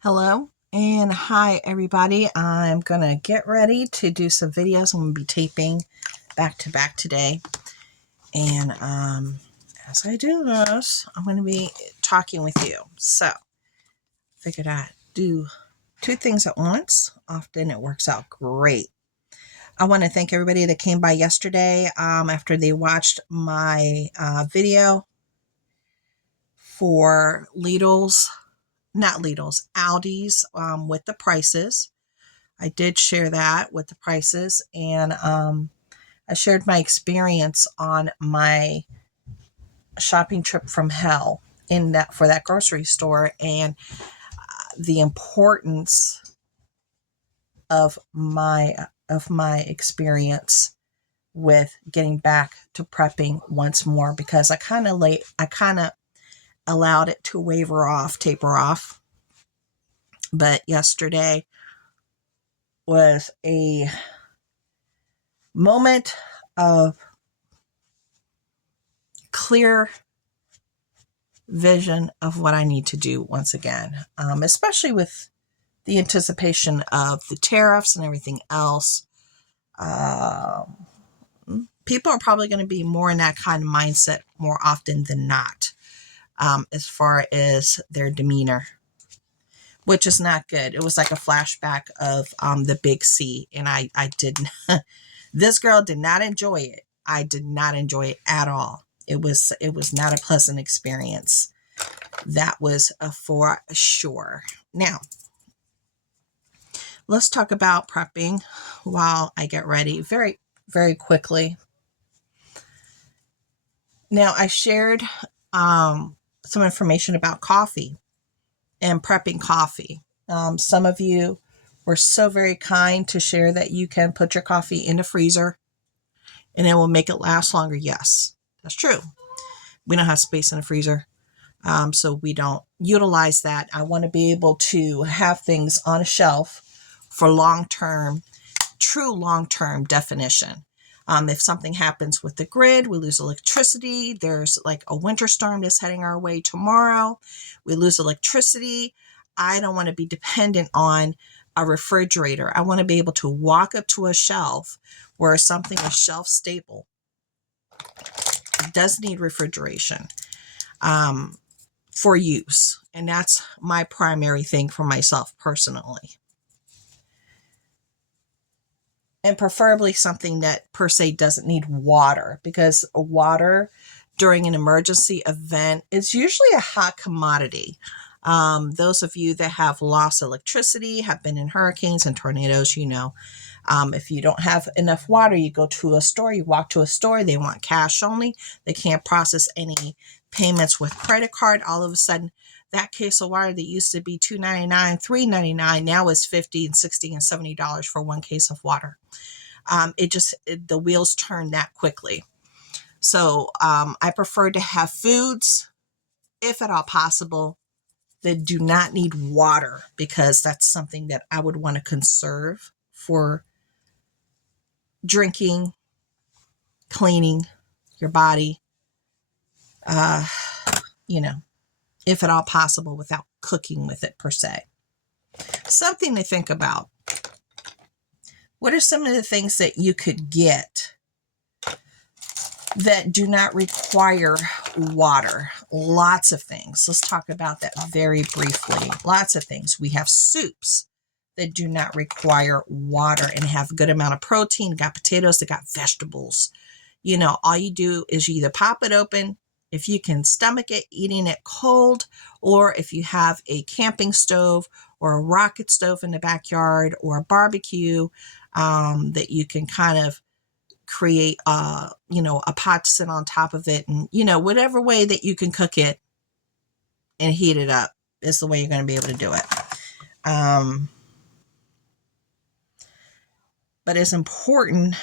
Hello and hi everybody. I'm gonna get ready to do some videos. I'm gonna be taping back to back today, and as I do this, I'm gonna be talking with you. So figured I'd do two things at once. Often it works out great. I want to thank everybody that came by yesterday after they watched my video for Aldi's with the prices. I did share that with the prices, and I shared my experience on my shopping trip from hell in that for that grocery store, and the importance of my experience with getting back to prepping once more, because I kind of allowed it to taper off. But yesterday was a moment of clear vision of what I need to do once again, especially with the anticipation of the tariffs and everything else. People are probably going to be more in that kind of mindset more often than not, as far as their demeanor, which is not good. It was like a flashback of the big C, and I didn't. This girl did not enjoy it. I did not enjoy it at all. It was not a pleasant experience. That was for sure. Now, let's talk about prepping while I get ready very, very quickly. Now, I shared some information about coffee and prepping coffee. Some of you were so very kind to share that you can put your coffee in the freezer and it will make it last longer. Yes, that's true. We don't have space in the freezer, so we don't utilize that. I want to be able to have things on a shelf for true long-term definition. If something happens with the grid, we lose electricity. There's like a winter storm that's heading our way tomorrow. We lose electricity. I don't want to be dependent on a refrigerator. I want to be able to walk up to a shelf where something is shelf stable. It does need refrigeration for use. And that's my primary thing for myself personally. And preferably something that per se doesn't need water, because water during an emergency event is usually a hot commodity. Those of you that have lost electricity, have been in hurricanes and tornadoes, if you don't have enough water, you go to a store, you walk to a store, they want cash only. They can't process any payments with credit card. All of a sudden, that case of water that used to be $2.99, $3.99 now is $50 and $60 and $70 for one case of water. The wheels turn that quickly. So I prefer to have foods, if at all possible, that do not need water, because that's something that I would want to conserve for drinking, cleaning your body, if at all possible, without cooking with it per se. Something to think about. What are some of the things that you could get that do not require water? Lots of things. Let's talk about that very briefly. Lots of things. We have soups that do not require water and have a good amount of protein. They got potatoes, they got vegetables. All you do is you either pop it open, if you can stomach it, eating it cold, or if you have a camping stove or a rocket stove in the backyard or a barbecue, that you can kind of create a pot to sit on top of it, and whatever way that you can cook it and heat it up is the way you're going to be able to do it. But it's important.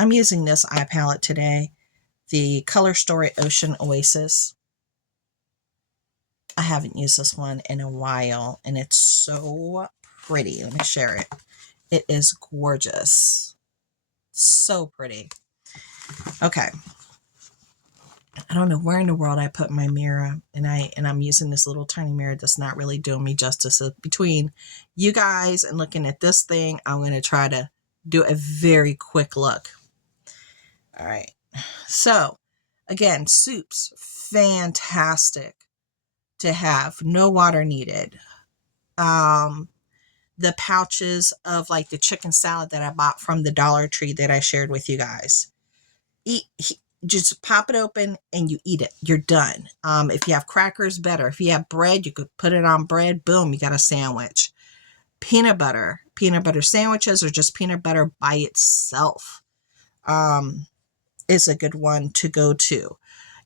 I'm using this eye palette today, the Color Story Ocean Oasis. I haven't used this one in a while, and it's so pretty. Let me share it. It is gorgeous. So pretty. Okay. I don't know where in the world I put my mirror, and I'm using this little tiny mirror that's not really doing me justice. So between you guys and looking at this thing, I'm going to try to do a very quick look. All right. So again, soups, fantastic to have. No water needed. The pouches of like the chicken salad that I bought from the Dollar Tree that I shared with you guys. Just pop it open and you eat it. You're done. If you have crackers, better. If you have bread, you could put it on bread. Boom, you got a sandwich. Peanut butter sandwiches, or just peanut butter by itself is a good one to go to.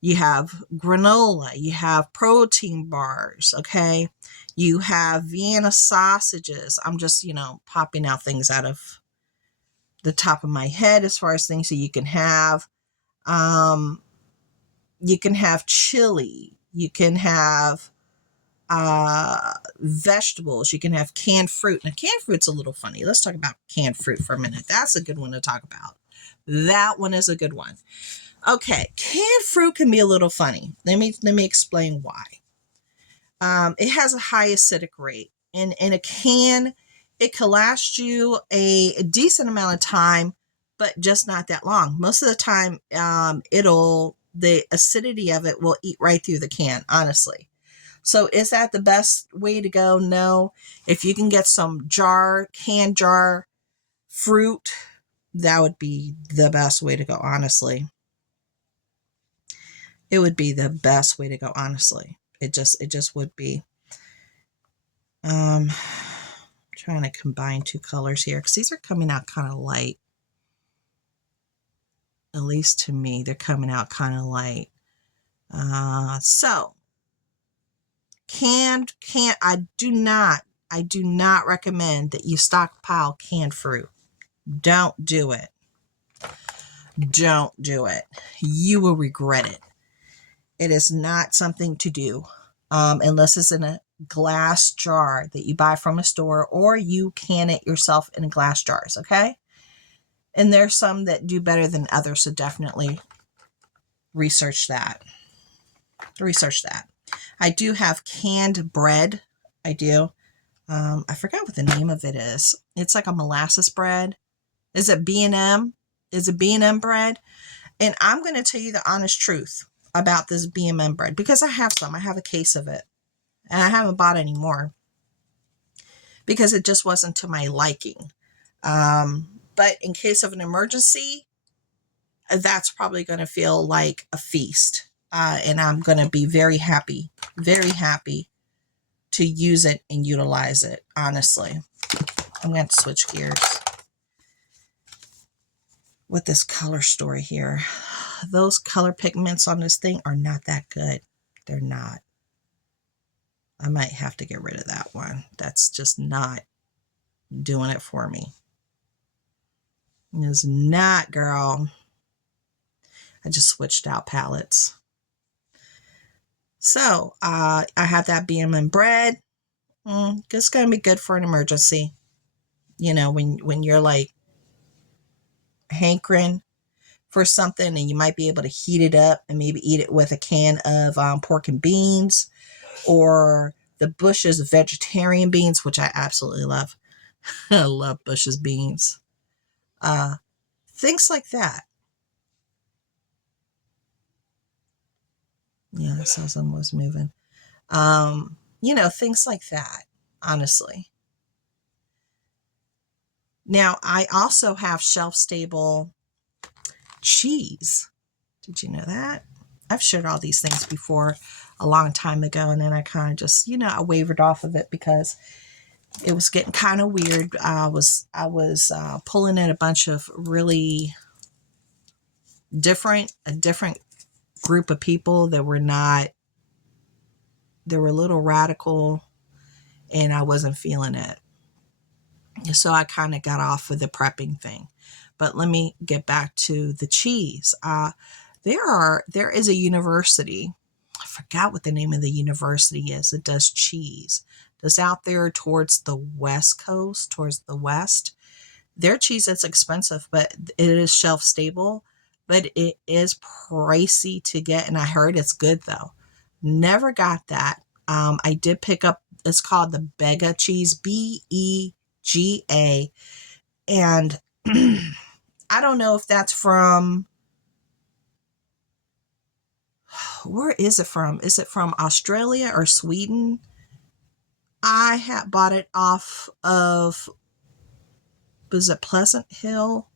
You have granola, you have protein bars, okay? You have Vienna sausages. I'm just, popping out things out of the top of my head as far as things that you can have. You can have chili. You can have vegetables. You can have canned fruit. Now, canned fruit's a little funny. Let's talk about canned fruit for a minute. That's a good one to talk about. That one is a good one. Okay, canned fruit can be a little funny. Let me explain why. It has a high acidic rate. In a can, it can last you a decent amount of time, but just not that long. Most of the time, the acidity of it will eat right through the can, honestly. So is that the best way to go? No. If you can get some canned jar fruit, that would be the best way to go, honestly. It would be the best way to go, honestly. It just would be. Trying to combine two colors here because these are coming out kind of light. At least to me, they're coming out kind of light. So I do not recommend that you stockpile canned fruit. Don't do it. Don't do it. You will regret it. It is not something to do unless it's in a glass jar that you buy from a store, or you can it yourself in glass jars, okay? And there's some that do better than others, so definitely research that. I do have canned bread. I do. I forgot what the name of it is. It's like a molasses bread. Is it B&M? Is it B&M bread? And I'm going to tell you the honest truth about this B&M bread because I have some. I have a case of it. And I haven't bought any more because it just wasn't to my liking. But in case of an emergency, that's probably going to feel like a feast. And I'm going to be very happy to use it and utilize it, honestly. I'm going to switch gears with this color story here. Those color pigments on this thing are not that good. They're not. I might have to get rid of that one. That's just not doing it for me. It's not, girl. I just switched out palettes. So I have that B&M bread. It's going to be good for an emergency. When you're like hankering for something and you might be able to heat it up and maybe eat it with a can of pork and beans, or the Bush's vegetarian beans, which I absolutely love. I love Bush's beans. Things like that. Yeah, I saw someone was moving. Things like that, honestly. Now, I also have shelf-stable cheese. Did you know that? I've shared all these things before a long time ago, and then I kind of just, I wavered off of it because it was getting kind of weird. I was pulling in a bunch of really a different group of people that were they were a little radical, and I wasn't feeling it. So I kind of got off of the prepping thing. But let me get back to the cheese. There is a university. I forgot what the name of the university is. It does cheese. It's out there towards the West Coast, towards the West. Their cheese is expensive, but it is shelf stable. but it is pricey to get. And I heard it's good though. Never got that. I did pick up, it's called the Bega cheese, Bega. And I don't know if that's from, where is it from? Is it from Australia or Sweden? I had bought it off of, was it Pleasant Hill?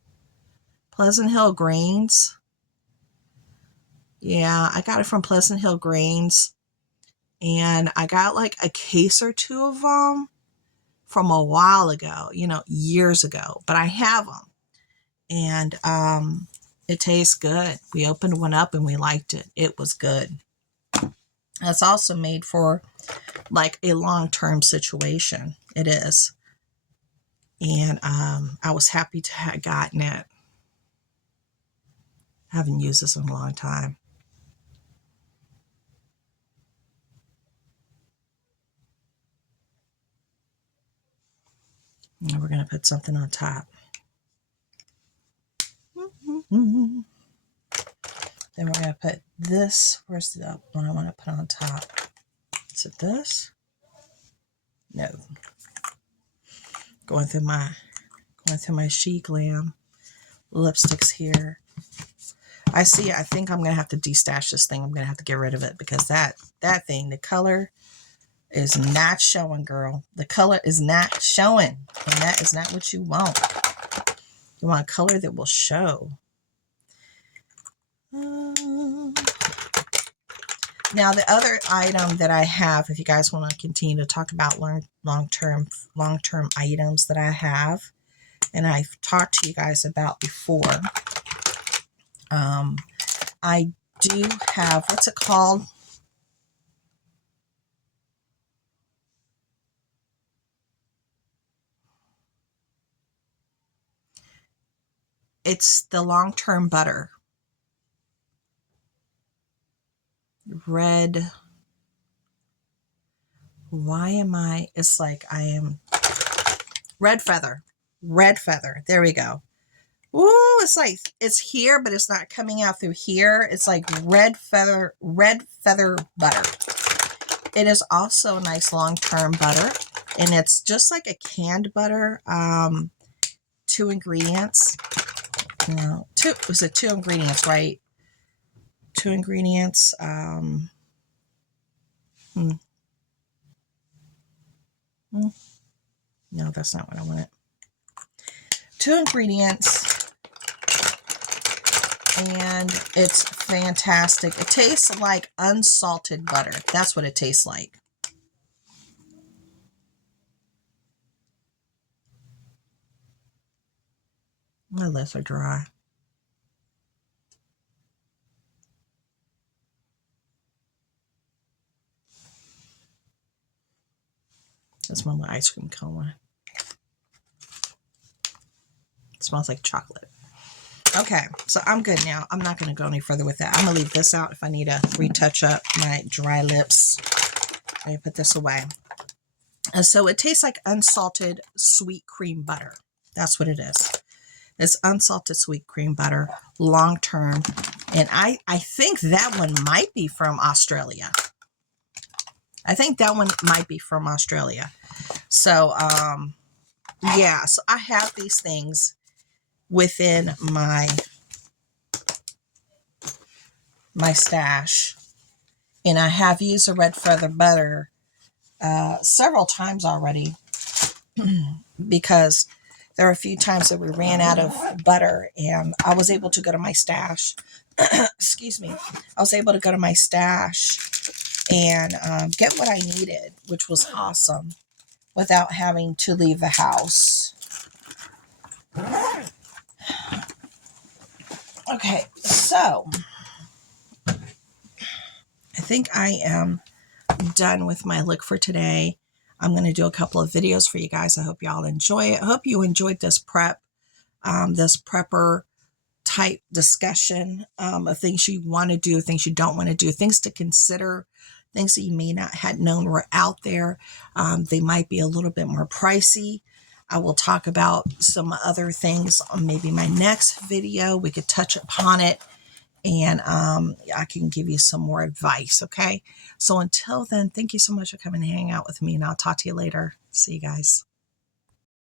Pleasant Hill Grains. Yeah, I got it from Pleasant Hill Grains. And I got like a case or two of them from a while ago, years ago. But I have them. And it tastes good. We opened one up and we liked it. It was good. It's also made for like a long-term situation. It is. And I was happy to have gotten it. I haven't used this in a long time. And we're going to put something on top. Then we're going to put this. Where's the one I want to put on top? Is it this? No. Going through my She Glam lipsticks here. I think I'm going to have to destash this thing. I'm going to have to get rid of it because that thing, the color is not showing, girl. The color is not showing. And that is not what you want. You want a color that will show. Now, the other item that I have, if you guys want to continue to talk about long-term items that I have, and I've talked to you guys about before, I do have, what's it called? It's the long-term butter. Red. Why am I? It's like I am. Red feather. Red feather. There we go. Ooh, it's like it's here, but it's not coming out through here. It's like red feather butter. It is also a nice long-term butter, and it's just like a canned butter. 2 ingredients. No, two ingredients, right? 2 ingredients. No, that's not what I wanted. 2 ingredients, and it's fantastic. It tastes like unsalted butter. That's what it tastes like. My lips are dry. That's my ice cream cone. It smells like chocolate. Okay, so I'm good now. I'm not going to go any further with that. I'm going to leave this out if I need to retouch up my dry lips. I'm going to put this away. And so it tastes like unsalted sweet cream butter. That's what it is. It's unsalted sweet cream butter, long term. And I think that one might be from Australia. So, yeah, so I have these things within my stash. And I have used the red feather butter several times already because there are a few times that we ran out of butter and I was able to go to my stash. Excuse me. I was able to go to my stash and get what I needed, which was awesome, without having to leave the house. Okay, so I think I am done with my look for today. I'm going to do a couple of videos for you guys. I hope y'all enjoy it. I hope you enjoyed this prepper type discussion of things you want to do, things you don't want to do, things to consider, things that you may not have known were out there. They might be a little bit more pricey. I will talk about some other things on maybe my next video. We could touch upon it, and I can give you some more advice. Okay. So until then, thank you so much for coming and hanging out with me, and I'll talk to you later. See you guys.